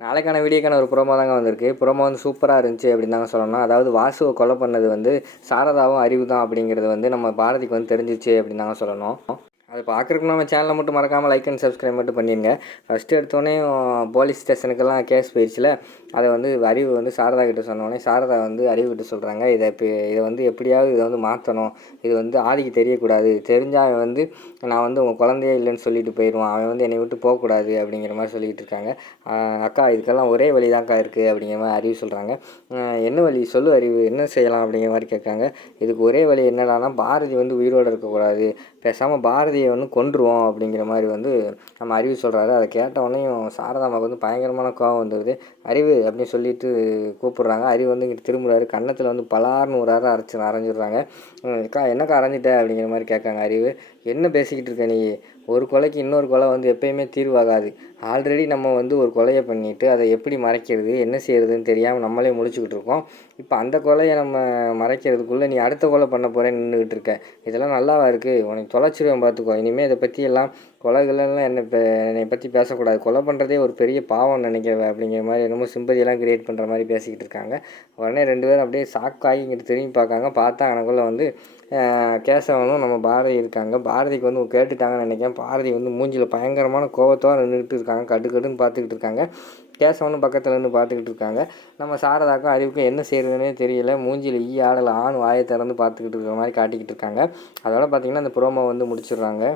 நாளைக்கான வீடியோக்கான ஒரு ப்ரோமோ தாங்க வந்திருக்கு. ப்ரோமோ வந்து சூப்பராக இருந்துச்சு அப்படின்னு தாங்க சொல்லணும். அதாவது வாசுவை கொலை பண்ணது வந்து சாரதாவும் அறிவு தான் அப்படிங்கிறது வந்து நம்ம பாரதிக்கு வந்து தெரிஞ்சிச்சு அப்படின்னு தாங்க சொல்லணும். அது பார்க்குறதுக்கு நம்ம சேனலை மட்டும் மறக்காமல் லைக் அண்ட் சப்ஸ்கிரைப் மட்டும் பண்ணிடுங்க. ஃபஸ்ட்டு எடுத்தோடனே போலீஸ் ஸ்டேஷனுக்கெல்லாம் கேஸ் போயிடுச்சுல, அதை வந்து அறிவு வந்து சாரதா கிட்ட சொன்னோடனே சாரதா வந்து அறிவு கிட்ட சொல்கிறாங்க, இதை வந்து எப்படியாவது இதை வந்து மாற்றணும், இது வந்து ஆதிக்கு தெரியக்கூடாது, தெரிஞ்சால் வந்து நான் வந்து உங்கள் குழந்தையே இல்லைன்னு சொல்லிட்டு போயிடுவான், அவன் வந்து என்னை விட்டு போகக்கூடாது அப்படிங்கிற மாதிரி சொல்லிகிட்டு இருக்காங்க. அக்கா இதுக்கெல்லாம் ஒரே வழி தான்க்கா இருக்குது அப்படிங்கிற மாதிரி அறிவு சொல்கிறாங்க. என்ன வழி சொல்லு அறிவு, என்ன செய்யலாம் அப்படிங்கிற மாதிரி கேட்காங்க. இதுக்கு ஒரே வழி என்னடானா பாரதி வந்து உயிரோடு இருக்கக்கூடாது, பேசாமல் பாரதியை வந்து கொன்றுவோம் அப்படிங்கிற மாதிரி வந்து நம்ம அறிவு சொல்கிறாரு. அதை கேட்டவொடனேயும் சாரதாமாவுக்கு வந்து பயங்கரமான கோவம் வந்துடுது. அறிவு அப்படின்னு சொல்லிட்டு கூப்பிட்றாங்க. அறிவு வந்து இங்கிட்டு திரும்புறாரு. கன்னத்தில் வந்து பலார்னு ஒரு அரைஞ்சிடுறாங்க. அக்கா என்னக்கா அரைஞ்சிட்ட அப்படிங்கிற மாதிரி கேட்காங்க. அறிவு என்ன பேசிக்கிட்டு இருக்க நீ, ஒரு கொலைக்கு இன்னொரு கொலை வந்து எப்பயுமே தீர்வாகாது. ஆல்ரெடி நம்ம வந்து ஒரு கொலையை பண்ணிவிட்டு அதை எப்படி மறைக்கிறது என்ன செய்கிறதுன்னு தெரியாமல் நம்மளே முழிச்சுக்கிட்டு இருக்கோம். இப்போ அந்த கொலையை நம்ம மறைக்கிறதுக்குள்ளே நீ அடுத்த கொலை பண்ண போகிறேன்னு நின்றுக்கிட்டு இருக்க. இதெல்லாம் நல்லாவா இருக்குது, உனக்கு தொலைச்சிருவேன் பார்த்துக்கோ. இனிமேல் இதை பற்றியெல்லாம் கொலைகளெல்லாம் என்னை பற்றி பேசக்கூடாது, கொலை பண்ணுறதே ஒரு பெரிய பாவம் நினைக்கிறேன் அப்படிங்கிற மாதிரி என்னமோ சிம்பதியெல்லாம் கிரியேட் பண்ணுற மாதிரி பேசிக்கிட்டு இருக்காங்க. உடனே ரெண்டு பேரும் அப்படியே ஷாக்காகி இங்கிட்டு திரும்பி பார்க்காங்க. பார்த்தா எனக்குள்ளே வந்து கேசவனும் நம்ம பாரதி இருக்காங்க. பாரதிக்கு வந்து கேட்டுட்டாங்கன்னு நினைக்கிறேன். பாரதி வந்து மூஞ்சியில் பயங்கரமான கோவத்தோடு நின்றுட்டு இருக்காங்க. கட்டுன்னு பார்த்துக்கிட்டு இருக்காங்க. கேசவனும் பக்கத்தில் இருந்து பார்த்துக்கிட்டு இருக்காங்க. நம்ம சாரதாக்கும் அறிவுக்கும் என்ன செய்கிறதுனே தெரியல. மூஞ்சியில் ஆடலை ஆண் வாயை திறந்து பார்த்துக்கிட்டு இருக்கிற மாதிரி காட்டிக்கிட்டு இருக்காங்க. அதோட பார்த்திங்கன்னா அந்த ப்ரோமோ வந்து முடிச்சிடுறாங்க.